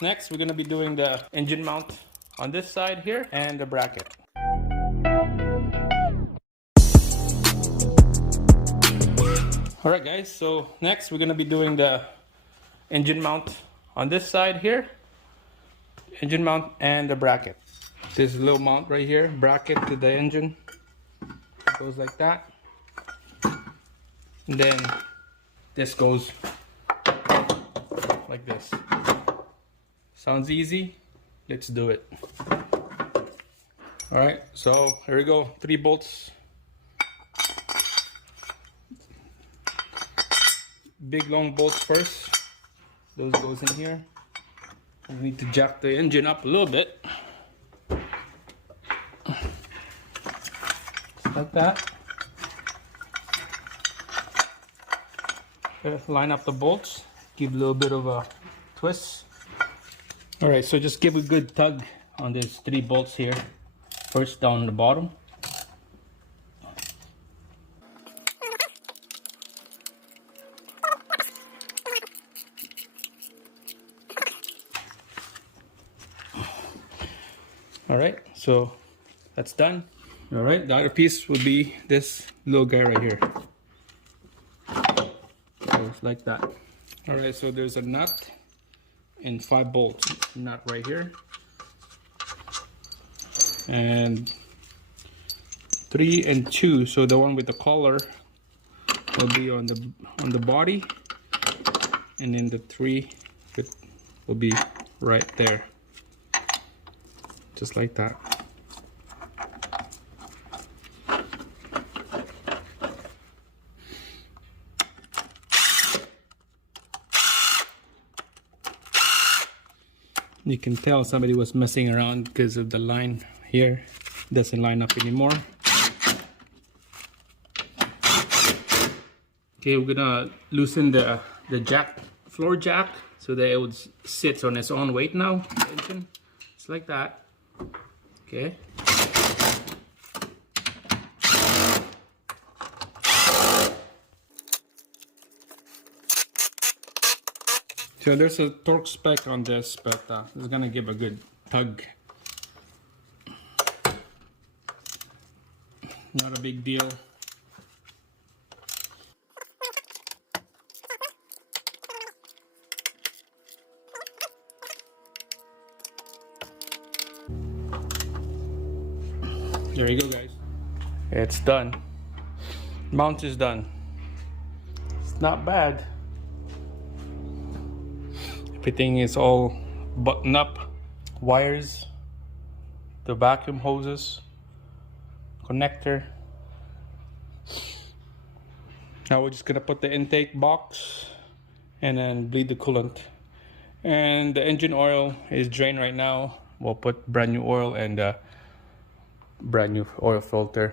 Next, we're gonna be doing the engine mount on this side here and the bracket. Alright guys, so next we're gonna be doing the engine mount on this side here. Engine mount and the bracket. This little mount right here, bracket to the engine. Goes like that. And then this goes like this. Sounds easy? Let's do it. Alright, so here we go. 3 bolts. Big long bolts first. Those goes in here. We need to jack the engine up a little bit. Just like that. Okay, line up the bolts. Give a little bit of a twist. Alright, so just give a good tug on these 3 bolts here. First down the bottom. Alright, so that's done. Alright, the other piece would be this little guy right here. Goes like that. Alright, so there's a nut and 5 bolts. Nut right here. And 3 and 2. So the one with the collar will be on the body. And then the 3 will be right there. Just like that. You can tell somebody was messing around because of the line here. It doesn't line up anymore. Okay, we're gonna loosen the jack, floor jack, so that it would sit on its own weight now. The engine. It's like that. Okay. So there's a torque spec on this, but it's gonna give a good tug. Not a big deal. There you go, guys. It's done. Mount is done. It's not bad. Everything is all buttoned up. Wires, the vacuum hoses, connector. Now we're just gonna put the intake box and then bleed the coolant. And the engine oil is drained right now. We'll put brand new oil and brand new oil filter.